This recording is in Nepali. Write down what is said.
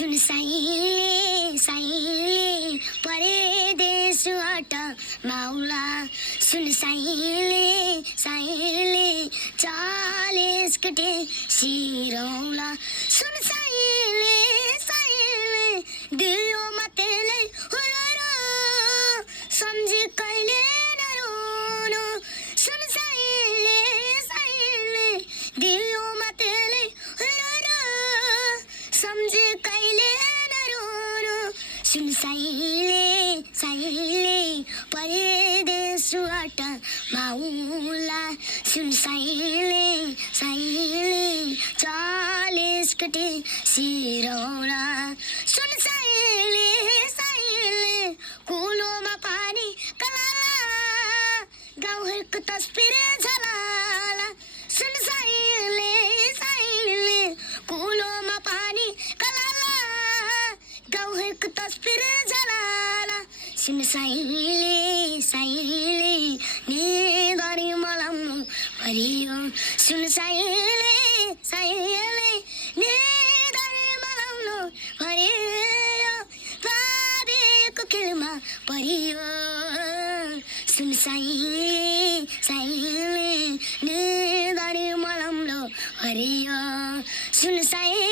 सुन साइले साइले परदेशबाट माउला सुन साइले साइले चालिस कटे सिरौला सुन साइले साइले दियोमा तेलै हुलरो सम्झे कहिले नरोनो सुन साइले साइले दियोमा तेलै हुलरो सम्झे कहिले नरोनो सुन साइले साइले परदेशबाट माउला सुन साइले साइले चालिस कटे सिरौला सुन साइले साइले कुलोमा पानी कलाला गाउँहरूको तस्बिर झलाला सुन साइले साइले कुलोमा पानी कलाला गाउँहरूको तस्बिर झलाला सुन साइले साइले निगरी मलाउनु परियो सुन साइले साइले निगरी मलाउनु परियो बाबेको खेलमा परियो सुन साइले साइले निगरी मलाउनु परियो सुन साइले